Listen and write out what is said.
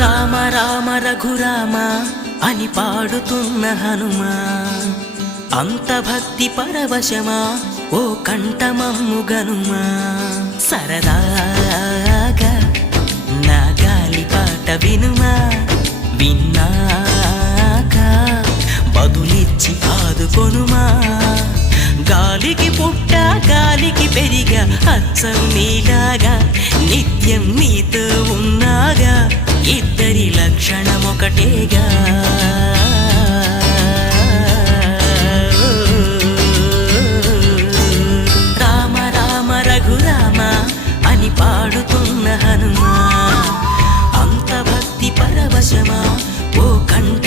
రామ రామ రఘురామ అని పాడుతున్న హనుమా, అంత భక్తి పరవశమా ఓ కంఠమమ్ము గనుమా. సరదాగా నా గాలి పాట వినుమా, విన్నాక బదులిచ్చి ఆదుకొనుమా. గాలికి పుట్ట గాలికి పెరిగా అచ్చం నీలాగా, నిత్యం నీతో ఉన్నాగా, ఇద్దరి లక్షణం ఒకటేగా. రామ రామ రఘురామ అని పాడుతున్న హనుమా, అంత భక్తి పరవశమా ఓ కంఠ